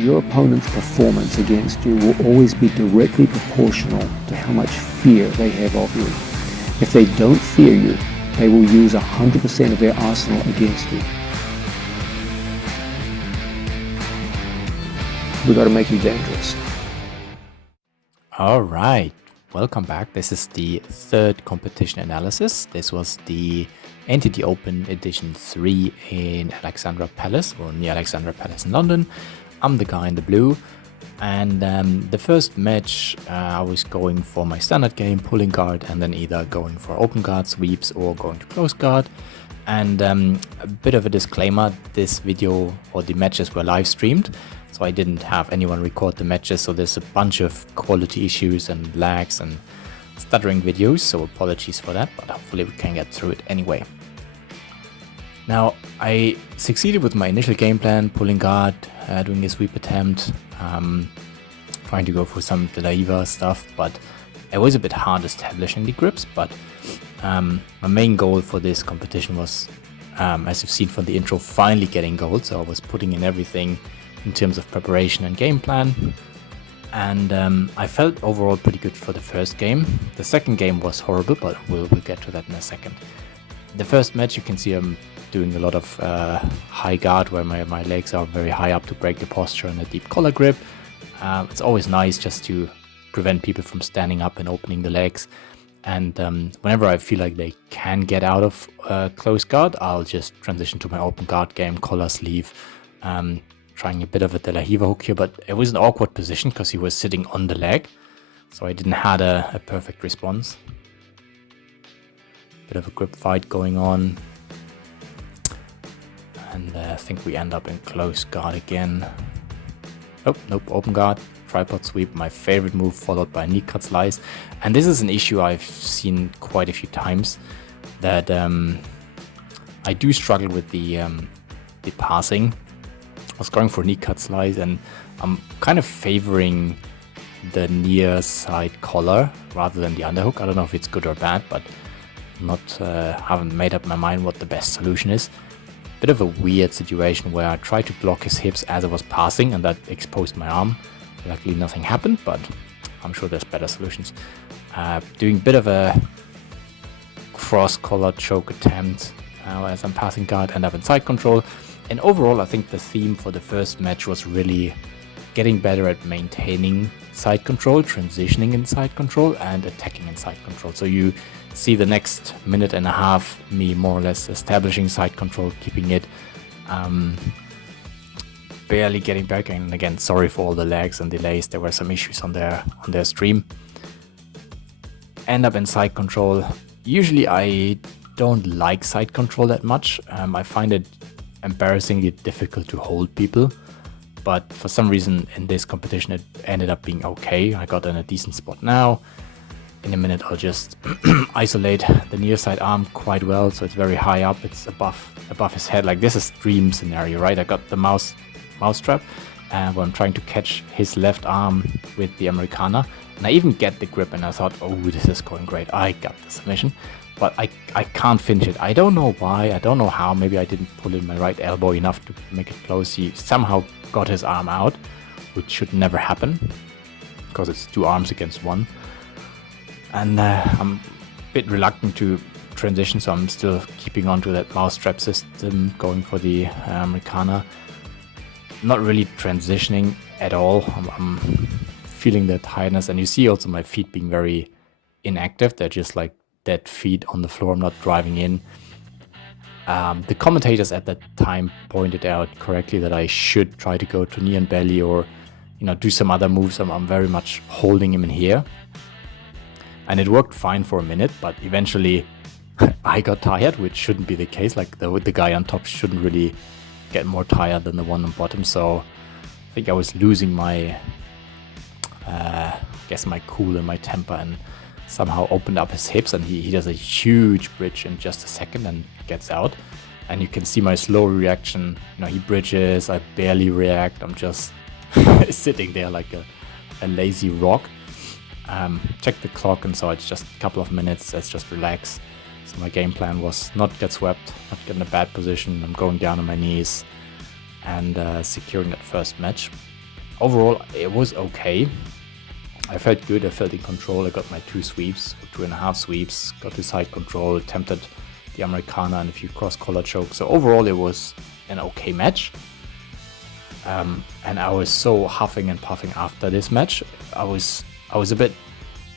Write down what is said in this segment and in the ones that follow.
Your opponent's performance against you will always be directly proportional to how much fear they have of you. If they don't fear you, they will use 100% of their arsenal against you. We got to make you dangerous. All right, welcome back. This is the third competition analysis. This was the Entity Open Edition 3 in Alexandra Palace, or near Alexandra Palace in London. I'm the guy in the blue, and the first match I was going for my standard game, pulling guard, and then either going for open guard sweeps or going to close guard. And a bit of a disclaimer, this video or the matches were live streamed, so I didn't have anyone record the matches, so there's a bunch of quality issues and lags and stuttering videos, so apologies for that, but hopefully we can get through it anyway. Now, I succeeded with my initial game plan, pulling guard, doing a sweep attempt, trying to go for some Danaher stuff, but it was a bit hard establishing the grips. But my main goal for this competition was, as you've seen from the intro, finally getting gold. So I was putting in everything in terms of preparation and game plan. And I felt overall pretty good for the first game. The second game was horrible, but we'll get to that in a second. The first match, you can see I'm doing a lot of high guard, where my legs are very high up to break the posture and a deep collar grip. It's always nice just to prevent people from standing up and opening the legs. And whenever I feel like they can get out of close guard, I'll just transition to my open guard game, collar sleeve, trying a bit of a Danaher hook here, but it was an awkward position because he was sitting on the leg, so I didn't have a perfect response. Bit of a grip fight going on, and I think we end up in close guard again. Oh, nope, open guard, tripod sweep, my favorite move, followed by knee cut slice. And this is an issue I've seen quite a few times, that I do struggle with the passing. I was going for knee cut slice, and I'm kind of favoring the near side collar rather than the underhook. I don't know if it's good or bad, but haven't made up my mind what the best solution is. Bit of a weird situation where I tried to block his hips as I was passing, and that exposed my arm. Luckily nothing happened, but I'm sure there's better solutions. Doing a bit of a cross collar choke attempt as I'm passing guard, end up in side control. And overall, I think the theme for the first match was really getting better at maintaining side control, transitioning in side control, and attacking in side control. So you see the next minute and a half me more or less establishing side control, keeping it, barely getting back. And again, sorry for all the lags and delays, there were some issues on their stream. End up in side control. Usually I don't like side control that much. I find it embarrassingly difficult to hold people, but for some reason in this competition it ended up being okay. I got in a decent spot now. In a minute I'll just isolate the near side arm quite well, so it's very high up, it's above his head. Like, this is dream scenario, right? I got the mouse trap, and where I'm trying to catch his left arm with the Americana, and I even get the grip, and I thought, oh, this is going great, I got the submission. But I can't finish it. I don't know why, I don't know how. Maybe I didn't pull in my right elbow enough to make it close. He somehow got his arm out, which should never happen, because it's two arms against one. And I'm a bit reluctant to transition, so I'm still keeping on to that mousetrap system, going for the Americana. Not really transitioning at all. I'm feeling the tiredness, and you see also my feet being very inactive. They're just like dead feet on the floor. I'm not driving in. The commentators at that time pointed out correctly that I should try to go to knee and belly, or do some other moves. I'm very much holding him in here, and it worked fine for a minute, but eventually I got tired, which shouldn't be the case. Like, the guy on top shouldn't really get more tired than the one on bottom. So I think I was losing my my cool and my temper, and somehow opened up his hips, and he does a huge bridge in just a second and gets out. And you can see my slow reaction. He bridges, I barely react. I'm just sitting there like a lazy rock. Check the clock and saw it's just a couple of minutes. Let's just relax. So my game plan was not get swept, not get in a bad position. I'm going down on my knees and securing that first match. overall, it was okay. I felt good, I felt in control. I got my 2 sweeps, 2.5 sweeps, got the side control, attempted the Americana and a few cross-collar chokes. So overall, it was an okay match. And I was so huffing and puffing after this match. I was a bit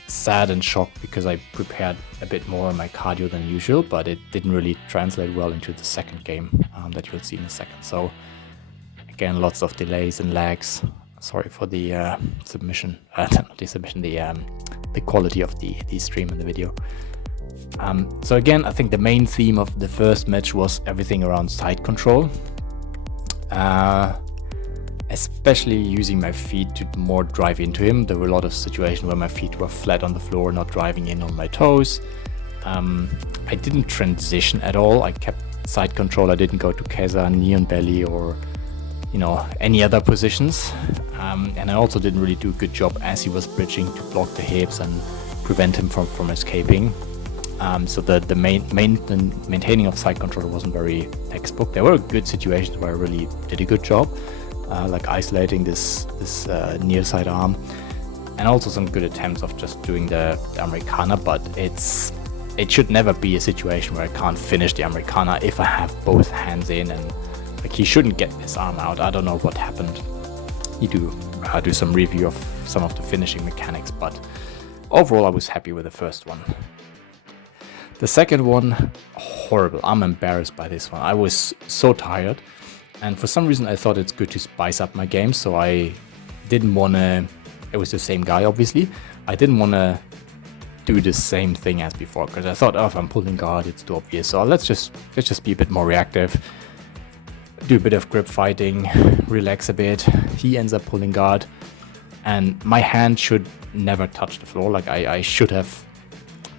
sad and shocked because I prepared a bit more on my cardio than usual, but it didn't really translate well into the second game that you'll see in a second. So again, lots of delays and lags. Sorry for the submission, not the submission, the quality of the stream and the video. So again, I think the main theme of the first match was everything around side control. Especially using my feet to more drive into him. There were a lot of situations where my feet were flat on the floor, not driving in on my toes. I didn't transition at all. I kept side control. I didn't go to Keza, knee on belly, or any other positions. And I also didn't really do a good job as he was bridging to block the hips and prevent him from escaping. So the maintaining of side control wasn't very textbook. There were good situations where I really did a good job, like isolating this near side arm, and also some good attempts of just doing the Americana, but it should never be a situation where I can't finish the Americana if I have both hands in, and like he shouldn't get this arm out. I don't know what happened. You do some review of some of the finishing mechanics, but overall I was happy with the first one. The second one, horrible. I'm embarrassed by this one. I was so tired, and for some reason I thought it's good to spice up my game, so I didn't want to, it was the same guy obviously, I didn't want to do the same thing as before, because I thought, oh, if I'm pulling guard it's too obvious, so let's just be a bit more reactive, do a bit of grip fighting, relax a bit. He ends up pulling guard, and my hand should never touch the floor. Like I should have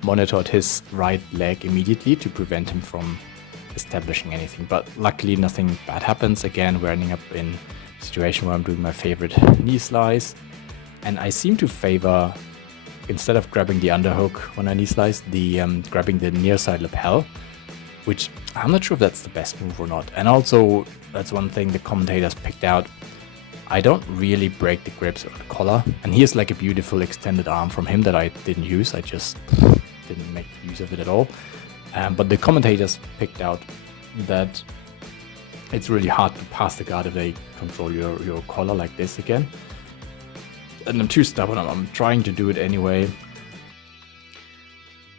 monitored his right leg immediately to prevent him from establishing anything, but luckily nothing bad happens. Again, we're ending up in a situation where I'm doing my favorite knee slice, and I seem to favor, instead of grabbing the underhook when I knee slice, grabbing the near side lapel, which I'm not sure if that's the best move or not. And also, that's one thing the commentators picked out. I don't really break the grips or the collar, and here's like a beautiful extended arm from him that I didn't use. I just didn't make use of it at all. But the commentators picked out that it's really hard to pass the guard if they control your collar like this again. And I'm too stubborn. I'm trying to do it anyway.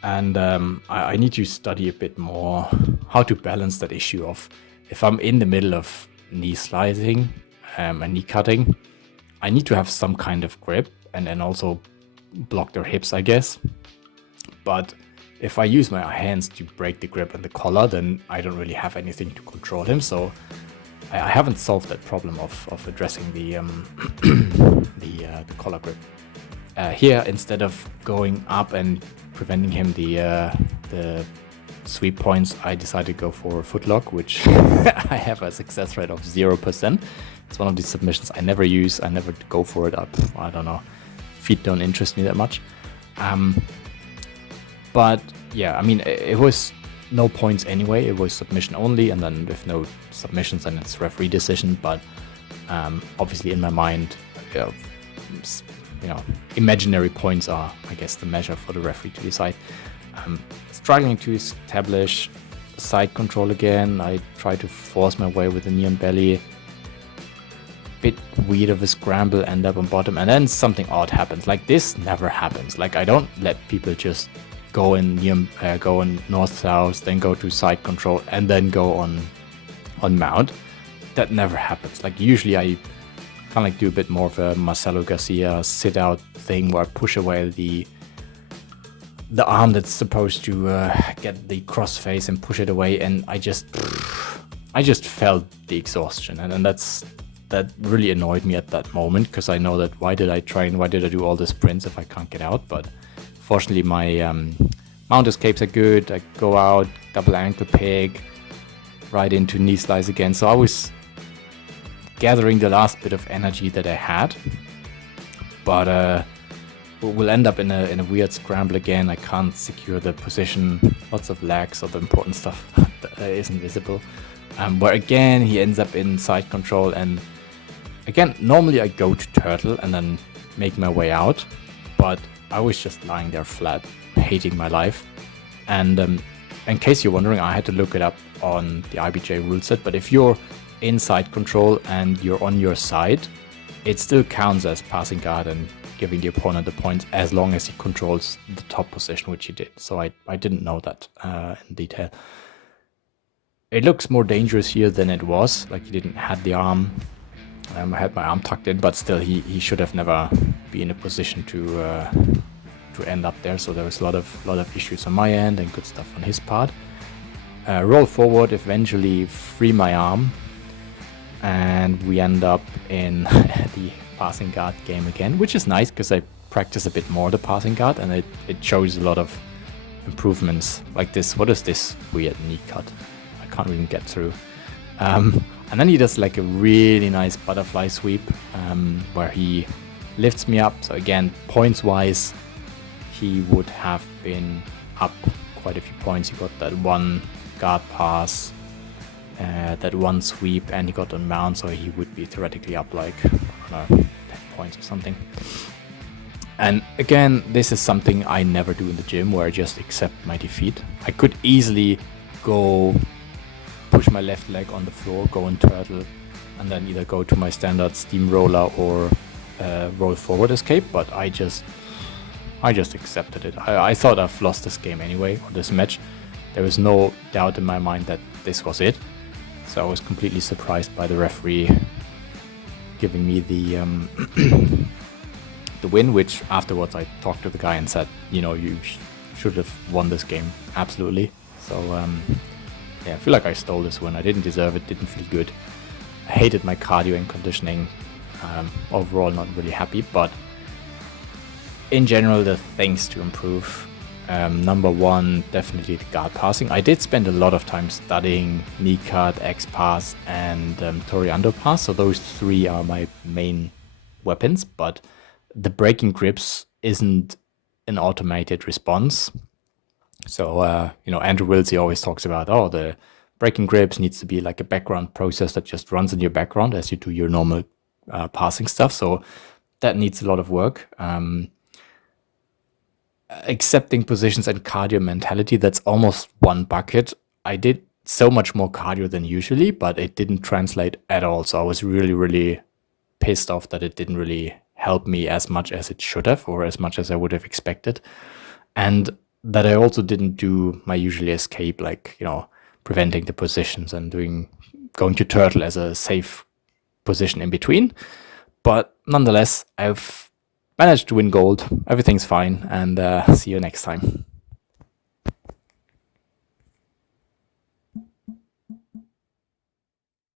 And I need to study a bit more how to balance that issue of, if I'm in the middle of knee slicing and knee cutting, I need to have some kind of grip and then also block their hips, I guess. But if I use my hands to break the grip and the collar, then I don't really have anything to control him. So I haven't solved that problem of addressing the collar grip. Here, instead of going up and preventing him the sweep points, I decided to go for a footlock, which I have a success rate of 0%. It's one of these submissions I never use. I never go for it. I don't know. Feet don't interest me that much. But yeah, I mean, it was no points anyway. It was submission only, and then with no submissions, then it's referee decision. But obviously, in my mind, imaginary points are, I guess, the measure for the referee to decide. Struggling to establish side control again. I try to force my way with the knee and belly. Bit weird of a scramble, end up on bottom, and then something odd happens. Like, this never happens. Like, I don't let people just go in north-south, then go to side control, and then go on mount. That never happens. Like, usually I kind of like do a bit more of a Marcelo Garcia sit-out thing where I push away the arm that's supposed to get the cross face and push it away, and I just felt the exhaustion, and that really annoyed me at that moment, because I know that why did I do all the sprints if I can't get out? But fortunately my mount escapes are good. I go out, double ankle peg, right into knee slice again. So I was gathering the last bit of energy that I had, but we'll end up in a weird scramble again. I can't secure the position, lots of lags, so the important stuff that isn't visible. Where again he ends up in side control, and again, normally I go to turtle and then make my way out, but I was just lying there flat, hating my life. And in case you're wondering, I had to look it up on the IBJ rule set, but if you're inside control and you're on your side, it still counts as passing guard and giving the opponent the points as long as he controls the top position, which he did. So I didn't know that in detail. It looks more dangerous here than it was. Like, he didn't have the arm. I had my arm tucked in, but still he should have never been in a position to end up there. So there was a lot of issues on my end and good stuff on his part. Roll forward, eventually free my arm, and we end up in the passing guard game again, which is nice because I practice a bit more the passing guard, and it shows a lot of improvements. Like this, what is this weird knee cut? I can't even get through. And then he does like a really nice butterfly sweep where he lifts me up. So again, points wise, he would have been up quite a few points. He got that one guard pass, that one sweep, and he got on mount, so he would be theoretically up like, I don't know, 10 points or something. And again, this is something I never do in the gym, where I just accept my defeat. I could easily go push my left leg on the floor, go in turtle, and then either go to my standard steamroller or roll forward escape, but I just accepted it. I thought I've lost this game anyway, or this match. There was no doubt in my mind that this was it. So I was completely surprised by the referee giving me the the win, which afterwards I talked to the guy and said, you know, you should have won this game, absolutely. So yeah, I feel like I stole this win. I didn't deserve it, didn't feel good. I hated my cardio and conditioning. Overall, not really happy, but in general, the things to improve. Number one, definitely the guard passing. I did spend a lot of time studying knee cut, X-pass, and Toriando pass. So those three are my main weapons, but the breaking grips isn't an automated response. So, you know, Andrew Wilsey always talks about, oh, the breaking grips needs to be like a background process that just runs in your background as you do your normal passing stuff. So that needs a lot of work. Accepting positions and cardio mentality, that's almost one bucket. I did so much more cardio than usually, but it didn't translate at all. So I was really, really pissed off that it didn't really help me as much as it should have, or as much as I would have expected. And that I also didn't do my usual escape, like, you know, preventing the positions and going to turtle as a safe position in between. But nonetheless, I've managed to win gold. Everything's fine, and see you next time.